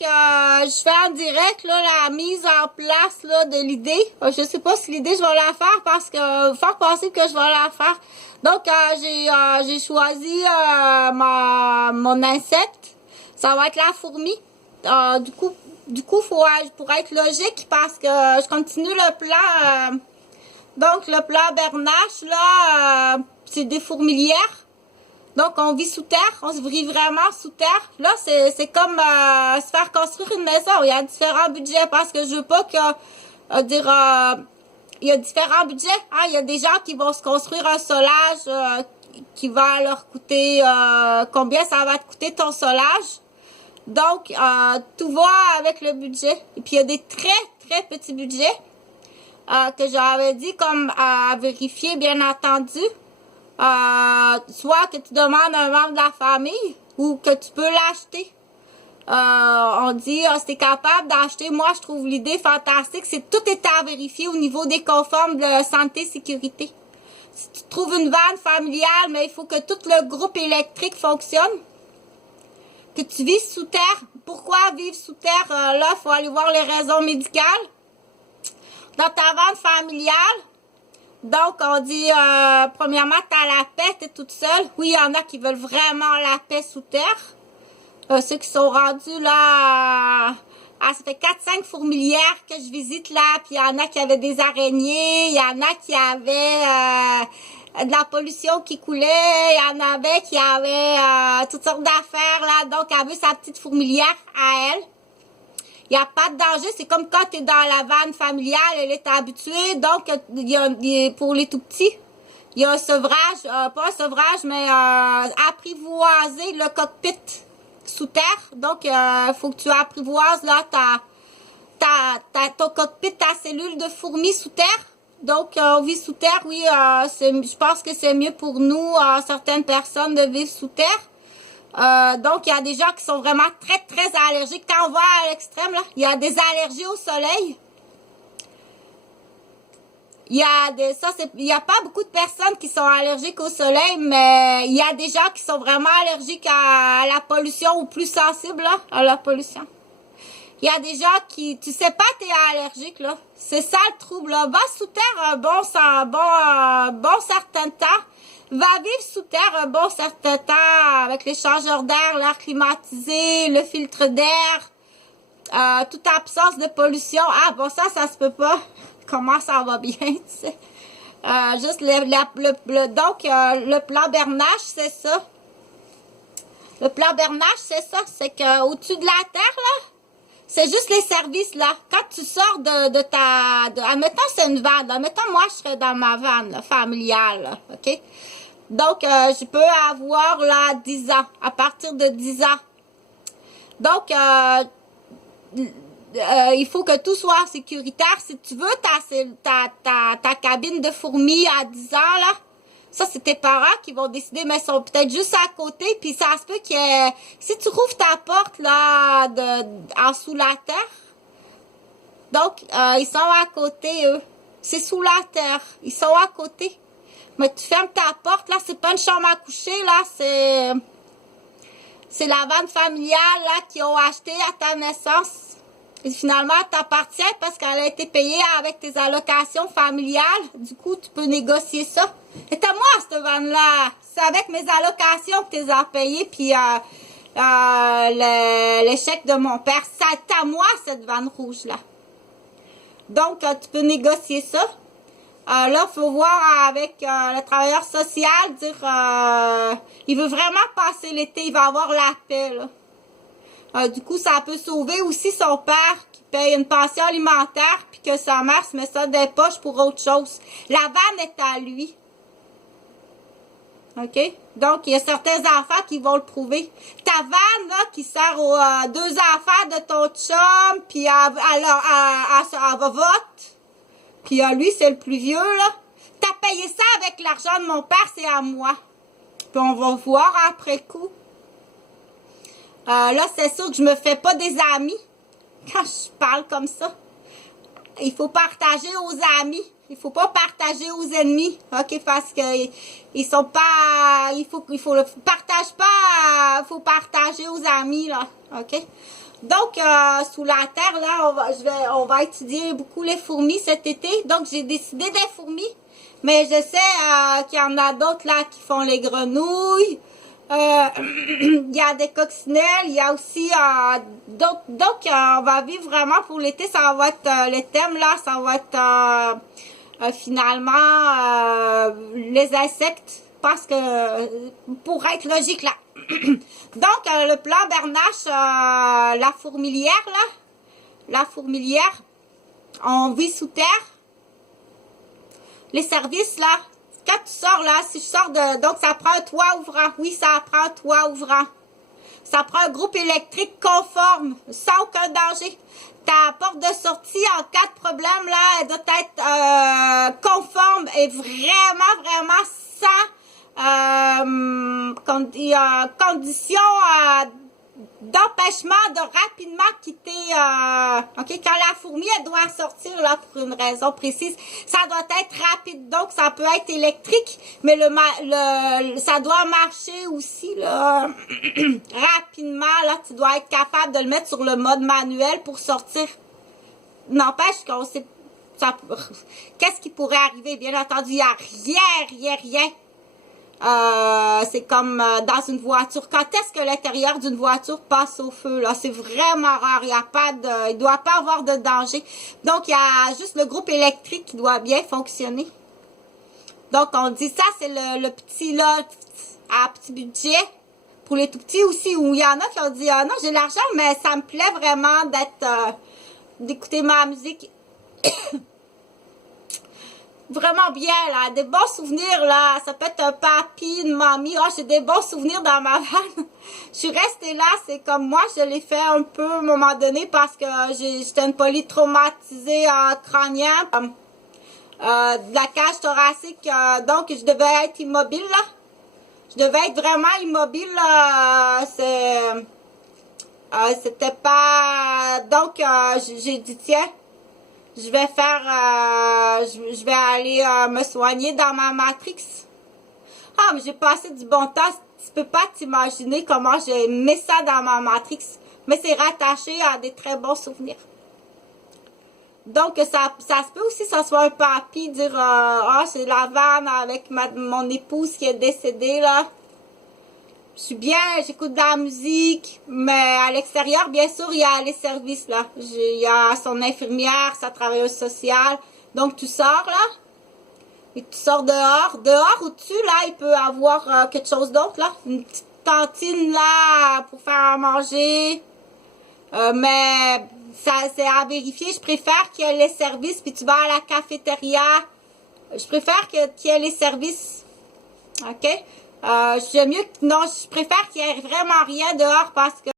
je fais en direct là, la mise en place là, de l'idée. Je sais pas si l'idée, je vais la faire parce que fort possible que je vais la faire. Donc, j'ai choisi mon insecte. Ça va être la fourmi. Du coup, pour être logique, parce que je continue le plan. Donc, le plan Bernache, là, c'est des fourmilières. Donc, on vit sous terre, on se vit vraiment sous terre. Là, c'est comme se faire construire une maison. Il y a différents budgets parce que je veux pas que, il y a différents budgets. Hein? Il y a des gens qui vont se construire un solage qui va leur coûter, combien ça va te coûter ton solage. Donc, tout va avec le budget. Et puis, il y a des très, très petits budgets que j'avais dit comme à vérifier, bien entendu. Soit que tu demandes à un membre de la famille ou que tu peux l'acheter. On dit, si tu es capable d'acheter, moi je trouve l'idée fantastique, c'est tout est à vérifier au niveau des conformes de santé-sécurité. Si tu trouves une vanne familiale, mais il faut que tout le groupe électrique fonctionne. Que tu vives sous terre. Pourquoi vivre sous terre? Là, il faut aller voir les raisons médicales. Dans ta vanne familiale, donc, on dit, premièrement, t'as la paix, t'es toute seule. Oui, il y en a qui veulent vraiment la paix sous terre. Ceux qui sont rendus là, ça fait 4-5 fourmilières que je visite là, puis il y en a qui avaient des araignées, il y en a qui avaient de la pollution qui coulait, il y en avait qui avaient toutes sortes d'affaires là. Donc, elle veut sa petite fourmilière à elle. Il n'y a pas de danger. C'est comme quand tu es dans la vanne familiale, elle est habituée. Donc, pour les tout petits, il y a un sevrage, pas un sevrage, mais apprivoiser le cockpit sous terre. Donc, il faut que tu apprivoises là, ton cockpit, ta cellule de fourmi sous terre. Donc, on vit sous terre, oui, je pense que c'est mieux pour nous, certaines personnes, de vivre sous terre. Donc, il y a des gens qui sont vraiment très, très allergiques. Quand on va à l'extrême, là, il y a des allergies au soleil. Il y a pas beaucoup de personnes qui sont allergiques au soleil, mais il y a des gens qui sont vraiment allergiques à la pollution ou plus sensibles, là, à la pollution. Il y a des gens qui, tu sais pas, t'es allergique, là. C'est ça le trouble, là. Va sous terre un bon certain temps. Va vivre sous terre un bon certain temps avec les changeurs d'air, l'air climatisé, le filtre d'air, toute absence de pollution. Ah, bon, ça se peut pas. Comment ça va bien, tu sais. Juste donc, le plan Bernache, c'est ça. Le plan Bernache, c'est ça. C'est qu'au-dessus de la terre, là, c'est juste les services, là. Quand tu sors admettons, c'est une vanne. Admettons, moi, je serais dans ma vanne, là, familiale, là, OK? Donc, je peux avoir, là, 10 ans. À partir de 10 ans. Donc, il faut que tout soit sécuritaire. Si tu veux ta cabine de fourmis à 10 ans, là, ça, c'est tes parents qui vont décider, mais ils sont peut-être juste à côté, puis ça se peut que si tu rouvres ta porte, là, en sous la terre, donc, ils sont à côté, eux. C'est sous la terre. Ils sont à côté. Mais tu fermes ta porte, là, c'est pas une chambre à coucher, là, c'est la vanne familiale, là, qu'ils ont acheté à ta naissance. Et finalement, elle t'appartient parce qu'elle a été payée avec tes allocations familiales. Du coup, tu peux négocier ça. C'est à moi, cette vanne-là. C'est avec mes allocations que tu les as payées, puis le chèque de mon père. C'est à moi, cette vanne rouge-là. Donc, tu peux négocier ça. Là, il faut voir avec le travailleur social, dire il veut vraiment passer l'été, il va avoir la paix, là. Du coup, ça peut sauver aussi son père qui paye une pension alimentaire puis que sa mère se met ça dans les poches pour autre chose. La vanne est à lui. OK? Donc, il y a certains enfants qui vont le prouver. Ta vanne, là, qui sert aux 2 enfants de ton chum, puis à vote. Puis lui, c'est le plus vieux, là. T'as payé ça avec l'argent de mon père, c'est à moi. Puis on va voir après coup. Là, c'est sûr que je me fais pas des amis quand je parle comme ça. Il faut partager aux amis. Il faut pas partager aux ennemis. OK, parce que ils sont pas... Il faut partager aux amis, là. OK? Donc, sous la terre, là, on va étudier beaucoup les fourmis cet été. Donc, j'ai décidé des fourmis. Mais je sais qu'il y en a d'autres, là, qui font les grenouilles. Il y a des coccinelles. Il y a aussi d'autres. Donc, on va vivre vraiment pour l'été. Ça va être le thème, là. Ça va être finalement les insectes. Parce que, pour être logique, là. Donc, le plan Bernache, la fourmilière, là, la fourmilière, on vit sous terre. Les services, là, quand tu sors, là, si je sors de... Donc, ça prend un toit ouvrant. Oui, ça prend un toit ouvrant. Ça prend un groupe électrique conforme, sans aucun danger. Ta porte de sortie, en cas de problème, là, elle doit être conforme et vraiment, vraiment sans... condition d'empêchement de rapidement quitter ok, quand la fourmi elle doit sortir là pour une raison précise, ça doit être rapide, donc ça peut être électrique, mais ça doit marcher aussi là rapidement, là tu dois être capable de le mettre sur le mode manuel pour sortir. N'empêche qu'on sait ça, qu'est-ce qui pourrait arriver, bien entendu, il n'y a rien. C'est comme dans une voiture. Quand est-ce que l'intérieur d'une voiture passe au feu, là? C'est vraiment rare. Il doit pas avoir de danger. Donc, il y a juste le groupe électrique qui doit bien fonctionner. Donc, on dit ça, c'est le petit, là, à petit budget. Pour les tout petits aussi, où il y en a qui ont dit, non, j'ai l'argent, mais ça me plaît vraiment d'écouter ma musique. Vraiment bien, là. Des bons souvenirs, là. Ça peut être un papy, une mamie. Oh, j'ai des bons souvenirs dans ma vanne. Je suis restée là. C'est comme moi, je l'ai fait un peu à un moment donné parce que j'étais une polytraumatisée crânienne. De la cage thoracique. Donc, je devais être immobile, là. Je devais être vraiment immobile, là. C'était pas... Donc, j'ai dit, tiens, je vais faire, je vais aller me soigner dans ma matrix. Ah, mais j'ai passé du bon temps. Tu peux pas t'imaginer comment j'ai aimé ça dans ma matrix. Mais c'est rattaché à des très bons souvenirs. Donc, ça se peut aussi que ça soit un papy, dire, ah, c'est la vanne avec mon épouse qui est décédée, là. Je suis bien, j'écoute de la musique, mais à l'extérieur, bien sûr, il y a les services, là. Il y a son infirmière, sa travailleuse sociale. Donc, tu sors, là, et tu sors dehors. Dehors, au-dessus, là, il peut y avoir quelque chose d'autre, là. Une petite cantine, là, pour faire à manger. Mais ça, c'est à vérifier. Je préfère qu'il y ait les services, puis tu vas à la cafétéria. Je préfère qu'il y ait les services. OK? J'aime mieux que... Non, je préfère qu'il y ait vraiment rien dehors parce que